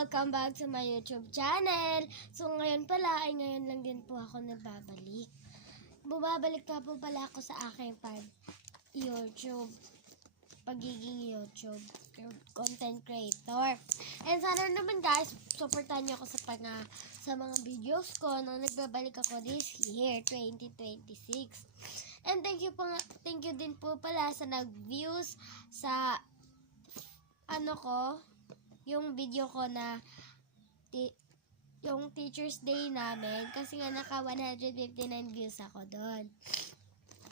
Welcome back to my YouTube channel. So ngayon lang din po ako nagbabalik. Bumabalik na po pala ako sa aking pagiging YouTube content creator. And sana naman guys, supportan niyo ako sa mga videos ko nung nagbabalik ako this year, 2026. And thank you din po pala sa nag-views sa yung video ko na yung Teacher's Day namin kasi nga naka 159 views ako doon.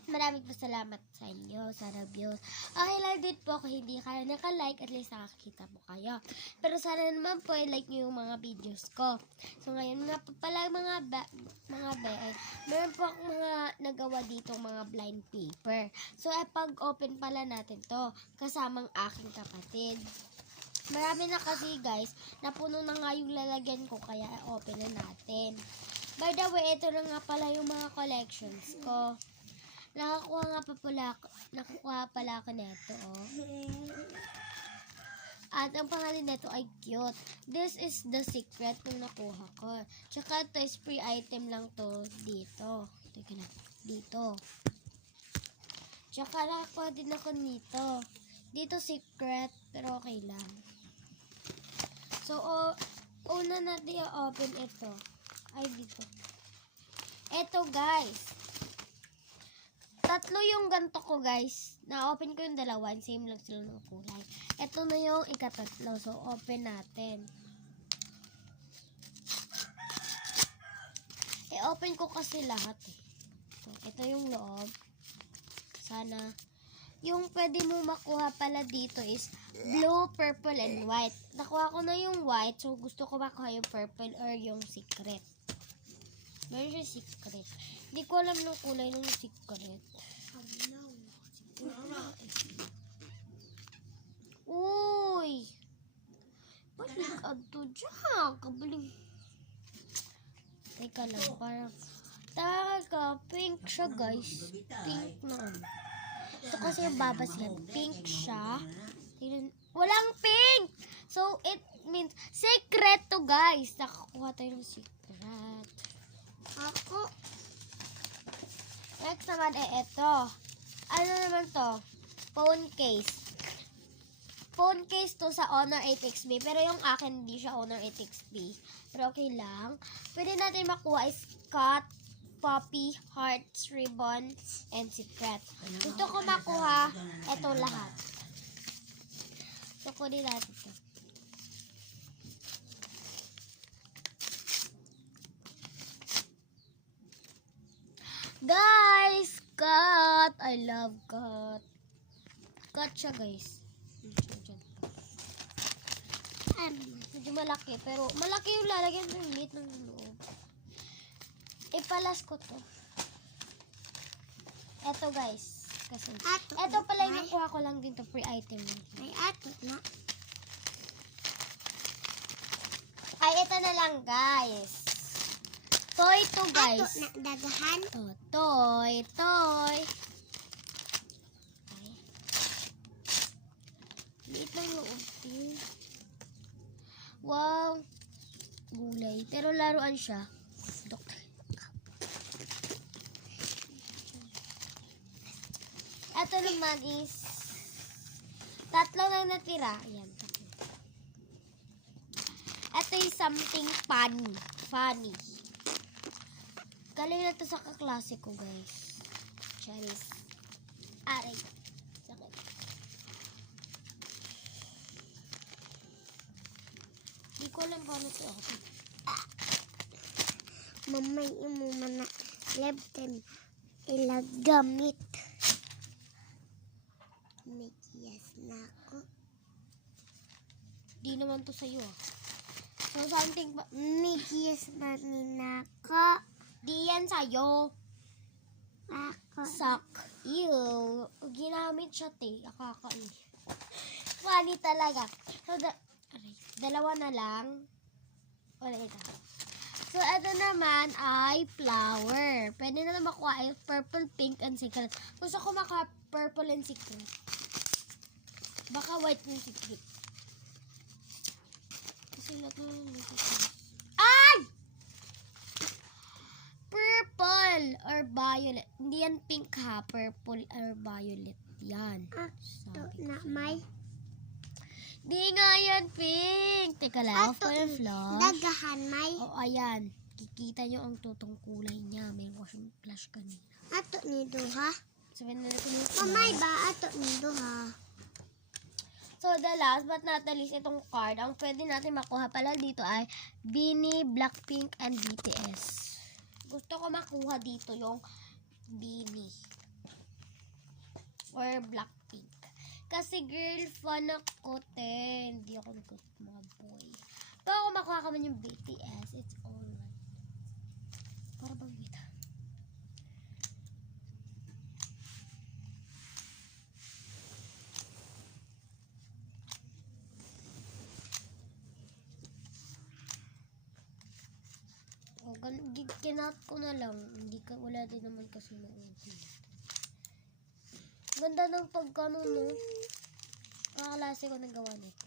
Maraming po salamat sa inyo sa reviews. Okay lang din po kung hindi kayo naka-like, at least nakakita po kayo. Pero sana naman po i-like nyo yung mga videos ko. So ngayon nga po pala mga meron po akong mga nagawa dito mga blind paper. So pag-open pala natin to kasamang aking kapatid. Marami na kasi guys, napuno na nga yung lalagyan ko kaya open na natin. By the way, ito na nga pala yung mga collections ko. Nakakuha pala ako neto, oh. At ang pangalan nito ay cute. This is the secret nung nakuha ko. Tsaka ito is free item lang to dito. Teka na, dito. Tsaka nakakuha din ako nito. Dito secret, pero okay lang. So, una natin i-open ito. Ay, dito. Ito, guys. Tatlo yung ganto ko, guys. Na-open ko yung dalawa. Same lang sila ng kulay. Ito na yung ikatatlo. So, open natin. I-open ko kasi lahat, eh. So, ito yung loob. Sana. Yung pwede mo makuha pala dito is blue, purple, and white. Nakuha ko na yung white, so gusto ko makuha yung purple or yung secret. Meron siya secret. Hindi ko alam ng kulay ng secret. Uy! Balik ato dyan. Kabaling. Teka lang, parang pink siya guys. Pink na. Ito kasi yung babas yan. Pink siya. Walang pink! So, it means secret to, guys. Nakakuha tayo ng secret. Ako. Next naman, ito. Ano naman to? Phone case. Phone case to sa Honor 8XB. Pero yung akin, hindi siya Honor 8XB. Pero okay lang. Pwede natin makuha is cut, poppy, hearts, ribbon, and secret. Gusto ko makuha ito lahat. So, kunin natin ito. Guys! Cut! I love cut. Cut siya, guys. Medyo malaki, pero malaki yung lalagyan ng lit ng loob. Ipalas ko to. Eto guys. Kasi eto pala yung nakuha ko lang din to free item. Ay, ato na. Ay, ito na lang guys. Toy to guys. Ato na dagahan. Oh, toy. Ay. Liit lang loob. Wow. Gulay. Pero laruan siya. Ito naman is tatlo lang natira. Ayan. Ito is something funny. Galing na ito sa kaklase ko, guys. Charis. Aray. Sakit. Hindi ko alam paano ito. Mamay mo man na lebten ilagamit. Yes na ako. Di naman to sa'yo, ah. So, something ba? Yes na ninako. Di yan sa'yo. Ako. Suck. Ew. Ginamit siya, te. Akakain. Funny talaga. So, dalawa na lang. Wala ito. So, ito naman ay flower. Pwede na makuha ay purple, pink, and secret. Gusto ko makuha purple and secret. Baka white yung secret. Kasi Ay! Purple or violet. Hindi yan pink ha. Purple or violet. Yan. Sabi ko. May Di nga yan pink. Teka lang. Flash. dagahan may. O ayan. Kikita nyo ang tutong kulay niya. May washing flash kanina. Ato ni duha. Sabihin na ko yung Mamay ba ato ni duha. So, the last but not the least, itong card, ang pwede natin makuha pala dito ay Beanie, Blackpink, and BTS. Gusto ko makuha dito yung Beanie or Blackpink. Kasi girl, fan ako, te. Hindi ako nagkot mga boy. Pero kung makuha ka man yung BTS, it's alright. Para bang wait. Kinat ko na lang. Wala din naman kasi nauusin. Ganda ng pagkano, no? Nakaklase ko ng gawa nito.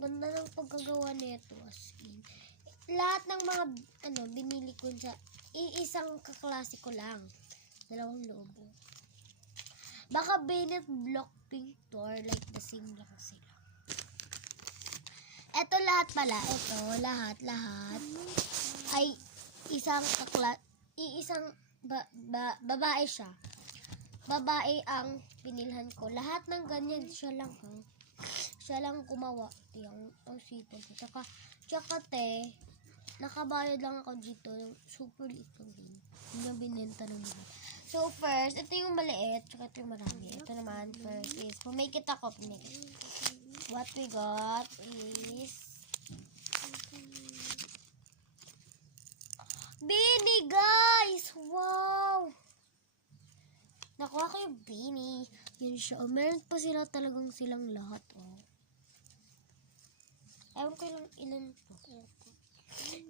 Ganda ng pagkagawa nito. As in. Lahat ng mga, binili ko sa iisang kaklase ko lang. Dalawang lobo. Baka Bennett Blackpink to or like the same lang sila. Ito lahat pala. Ito, lahat ay isang babae siya. Babae ang pinilhan ko. Lahat ng ganyan, siya lang gumawa. Ang sipag ko. Tsaka te, nakabayad lang ako dito. Yung super liit lang din. Hindi yung binenta ng mga. So first, ito yung maliit. Tsaka ito yung marami. Ito naman, first is, make it ako. What we got is Beanie, guys! Wow! Nakuha ko yung Beanie. Yun siya. Meron pa sila talagang silang lahat. Ewan ko lang ilan to.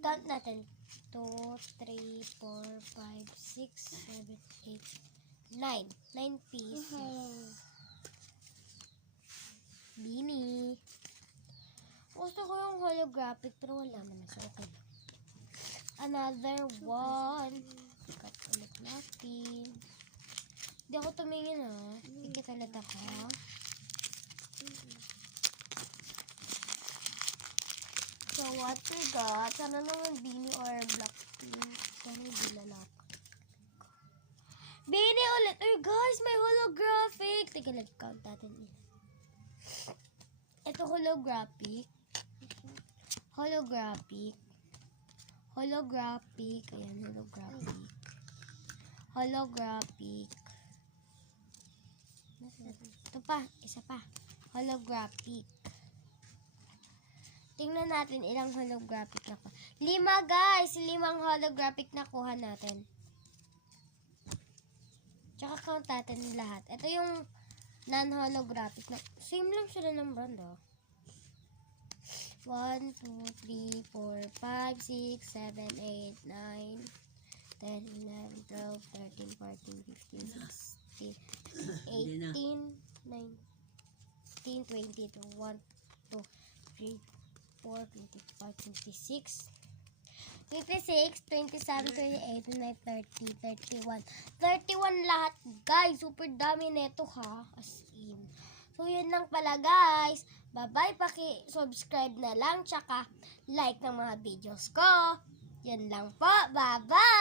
Count natin. 2, 3, 4, 5, 6, 7, 8, 9. 9 pieces. Beanie. Gusto ko yung holographic pero wala naman. So, okay. Another one. Cut ulit natin. Hindi ako tumingin ha. Ikit ulit ako. So what we got? Sana naman Beanie or Blackpink. Sana hindi lalaki. Beanie ulit. Uy guys, may holographic. Teka lang, count natin. Ito holographic. Holographic. Ayan, holographic. Ito pa, isa pa. Holographic. Tingnan natin ilang holographic na ko. 5 guys! 5 holographic na kuha natin. Tsaka count natin lahat. Ito yung non-holographic na. Same lang sila ng brand, 1, 2, 3, 4, 5, 6, 7, 8, 9, 10, 11, 12, 13, 14, 15, 16, 18, 19, 20, 1, 2, 3, 4, 25, 26, 27, 28, 29, 30, 31. 31 lahat, guys. Super dami neto ha. As in. So, yun lang pala, guys. Bye-bye. Paki-subscribe na lang. Tsaka, like ng mga videos ko. Yun lang po. Bye-bye.